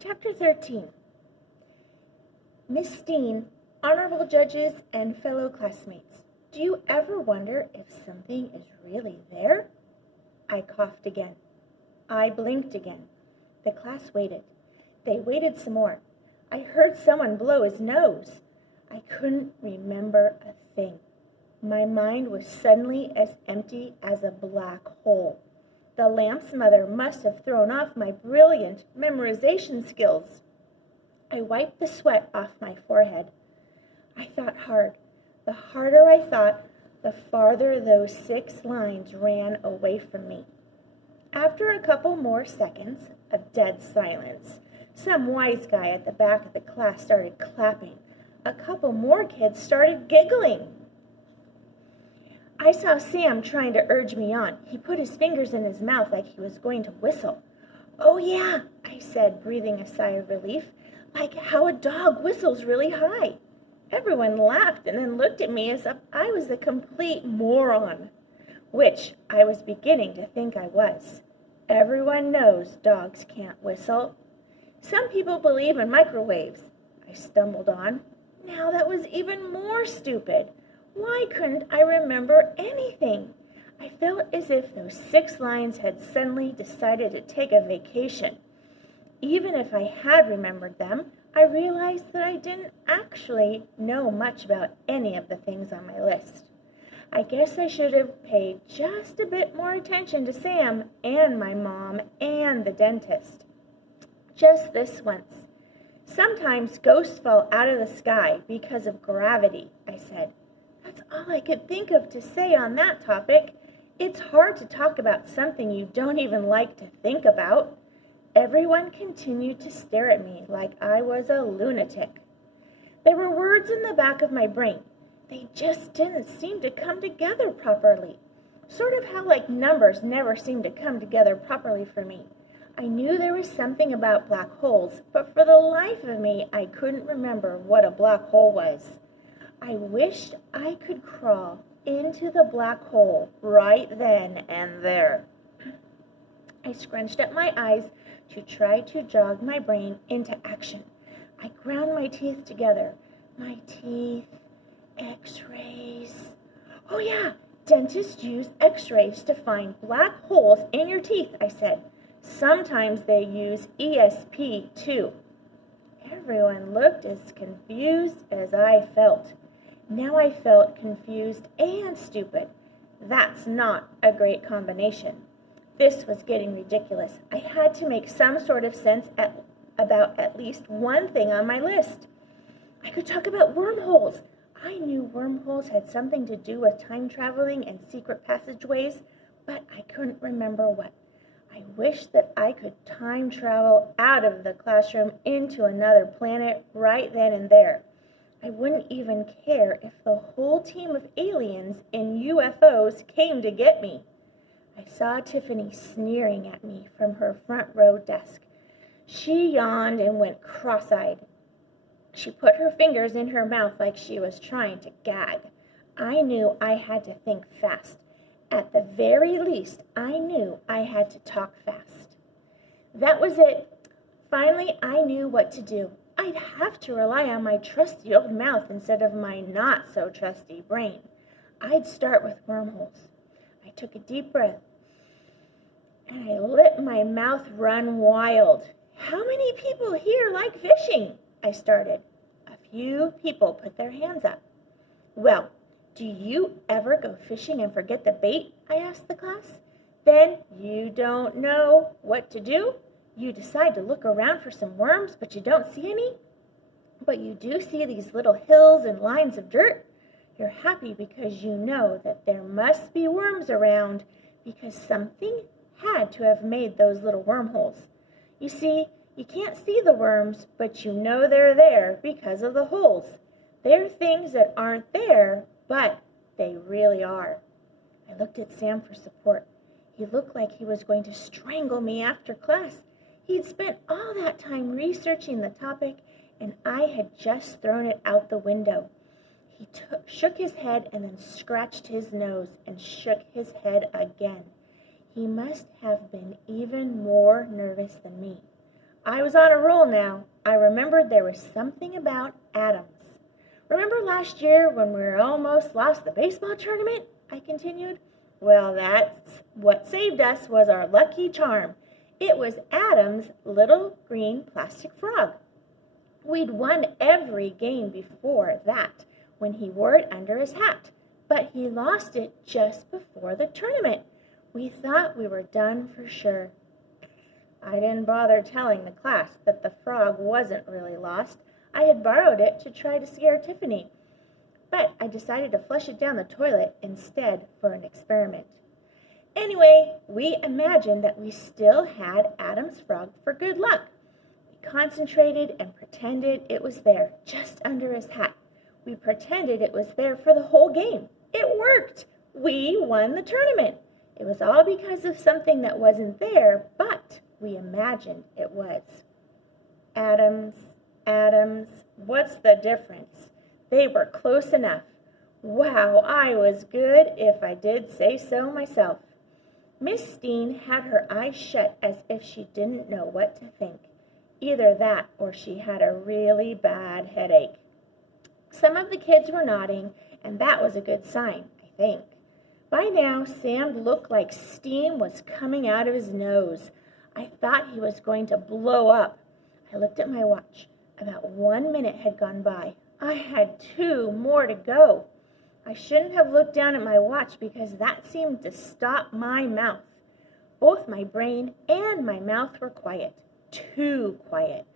Chapter 13. Miss Steen, honorable judges, and fellow classmates, do you ever wonder if something is really there? I coughed again. I blinked again. The class waited. They waited some more. I heard someone blow his nose. I couldn't remember a thing. My mind was suddenly as empty as a black hole. The lamp's mother must have thrown off my brilliant memorization skills. I wiped the sweat off my forehead. I thought hard. The harder I thought, the farther those 6 lines ran away from me. After a couple more seconds of dead silence, some wise guy at the back of the class started clapping. A couple more kids started giggling. I saw Sam trying to urge me on. He put his fingers in his mouth like he was going to whistle. "Oh, yeah," I said, breathing a sigh of relief, "like how a dog whistles really high." Everyone laughed and then looked at me as if I was a complete moron, which I was beginning to think I was. Everyone knows dogs can't whistle. Some people believe in microwaves, I stumbled on. Now that was even more stupid. Why couldn't I remember anything? I felt as if those 6 lines had suddenly decided to take a vacation. Even if I had remembered them, I realized that I didn't actually know much about any of the things on my list. I guess I should have paid just a bit more attention to Sam and my mom and the dentist. Just this once. "Sometimes ghosts fall out of the sky because of gravity," I said. That's all I could think of to say on that topic. It's hard to talk about something you don't even like to think about. Everyone continued to stare at me like I was a lunatic. There were words in the back of my brain. They just didn't seem to come together properly. Sort of how like numbers never seem to come together properly for me. I knew there was something about black holes, but for the life of me, I couldn't remember what a black hole was. I wished I could crawl into the black hole right then and there. I scrunched up my eyes to try to jog my brain into action. I ground my teeth together. My teeth, x-rays. Oh yeah, dentists use x-rays to find black holes in your teeth, I said. Sometimes they use ESP too. Everyone looked as confused as I felt. Now I felt confused and stupid. That's not a great combination. This was getting ridiculous. I had to make some sort of sense about at least one thing on my list. I could talk about wormholes. I knew wormholes had something to do with time traveling and secret passageways, but I couldn't remember what. I wished that I could time travel out of the classroom into another planet right then and there. I wouldn't even care if the whole team of aliens in UFOs came to get me. I saw Tiffany sneering at me from her front row desk. She yawned and went cross-eyed. She put her fingers in her mouth like she was trying to gag. I knew I had to think fast. At the very least, I knew I had to talk fast. That was it. Finally, I knew what to do. I'd have to rely on my trusty old mouth instead of my not-so-trusty brain. I'd start with wormholes. I took a deep breath, and I let my mouth run wild. "How many people here like fishing?" I started. A few people put their hands up. "Well, do you ever go fishing and forget the bait?" I asked the class. "Then you don't know what to do? You decide to look around for some worms, but you don't see any? But you do see these little hills and lines of dirt? You're happy because you know that there must be worms around because something had to have made those little wormholes. You see, you can't see the worms, but you know they're there because of the holes. They're things that aren't there, but they really are." I looked at Sam for support. He looked like he was going to strangle me after class. He'd spent all that time researching the topic, and I had just thrown it out the window. He shook his head and then scratched his nose and shook his head again. He must have been even more nervous than me. I was on a roll now. I remembered there was something about atoms. Remember last year when we almost lost the baseball tournament? I continued. Well, that's what saved us was our lucky charm. It was Adam's little green plastic frog. We'd won every game before that when he wore it under his hat, but he lost it just before the tournament. We thought we were done for sure. I didn't bother telling the class that the frog wasn't really lost. I had borrowed it to try to scare Tiffany, but I decided to flush it down the toilet instead for an experiment. Anyway, we imagined that we still had Adam's frog for good luck. We concentrated and pretended it was there, just under his hat. We pretended it was there for the whole game. It worked! We won the tournament. It was all because of something that wasn't there, but we imagined it was. Atoms, what's the difference? They were close enough. Wow, I was good, if I did say so myself. Miss Steen had her eyes shut as if she didn't know what to think. Either that or she had a really bad headache. Some of the kids were nodding, and that was a good sign, I think. By now, Sam looked like steam was coming out of his nose. I thought he was going to blow up. I looked at my watch. About 1 minute had gone by. I had 2 more to go. I shouldn't have looked down at my watch because that seemed to stop my mouth. Both my brain and my mouth were quiet. Too quiet.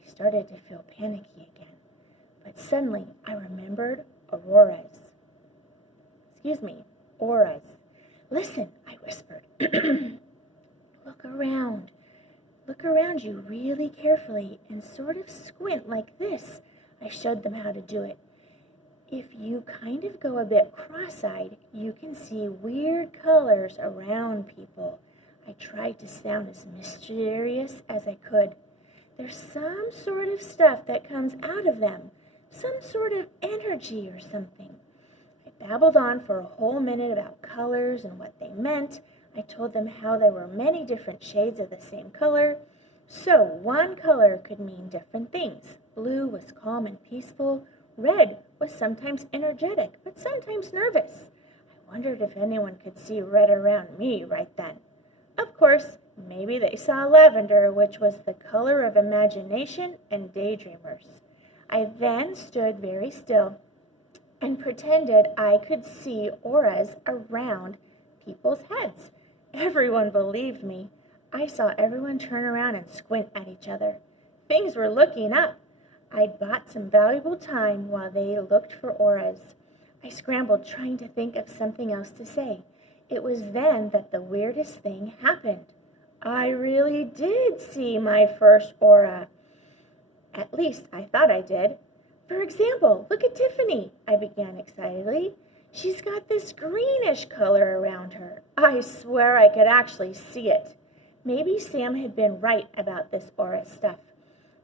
I started to feel panicky again. But suddenly I remembered auras. Listen, I whispered. Look around. Look around you really carefully and sort of squint like this. I showed them how to do it. If you kind of go a bit cross-eyed, you can see weird colors around people. I tried to sound as mysterious as I could. There's some sort of stuff that comes out of them, some sort of energy or something. I babbled on for a whole minute about colors and what they meant. I told them how there were many different shades of the same color. So one color could mean different things. Blue was calm and peaceful. Red was sometimes energetic, but sometimes nervous. I wondered if anyone could see red around me right then. Of course, maybe they saw lavender, which was the color of imagination and daydreamers. I then stood very still and pretended I could see auras around people's heads. Everyone believed me. I saw everyone turn around and squint at each other. Things were looking up. I'd bought some valuable time while they looked for auras. I scrambled trying to think of something else to say. It was then that the weirdest thing happened. I really did see my first aura. At least I thought I did. For example, look at Tiffany, I began excitedly. She's got this greenish color around her. I swear I could actually see it. Maybe Sam had been right about this aura stuff.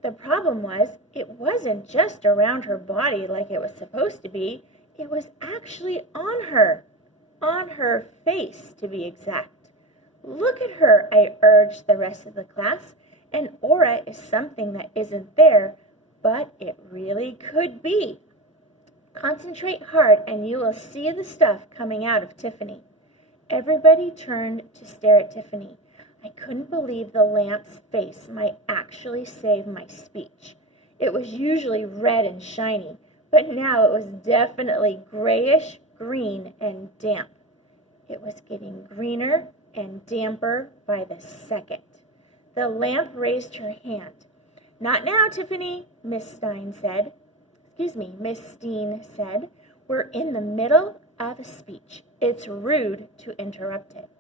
The problem was, it wasn't just around her body like it was supposed to be. It was actually on her face to be exact. Look at her, I urged the rest of the class. An aura is something that isn't there, but it really could be. Concentrate hard and you will see the stuff coming out of Tiffany. Everybody turned to stare at Tiffany. I couldn't believe the lamp's face might actually save my speech. It was usually red and shiny, but now it was definitely grayish, green, and damp. It was getting greener and damper by the second. The lamp raised her hand. Not now, Tiffany, Miss Steen said. We're in the middle of a speech. It's rude to interrupt it.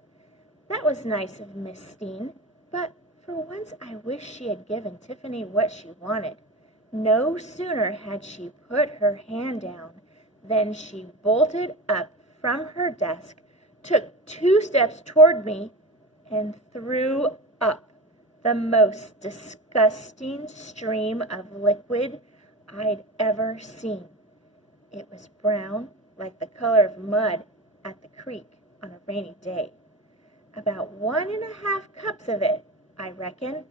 That was nice of Miss Steen, but for once I wish she had given Tiffany what she wanted. No sooner had she put her hand down than she bolted up from her desk, took 2 steps toward me, and threw up the most disgusting stream of liquid I'd ever seen. It was brown, like the color of mud at the creek on a rainy day. About 1½ cups of it, I reckon.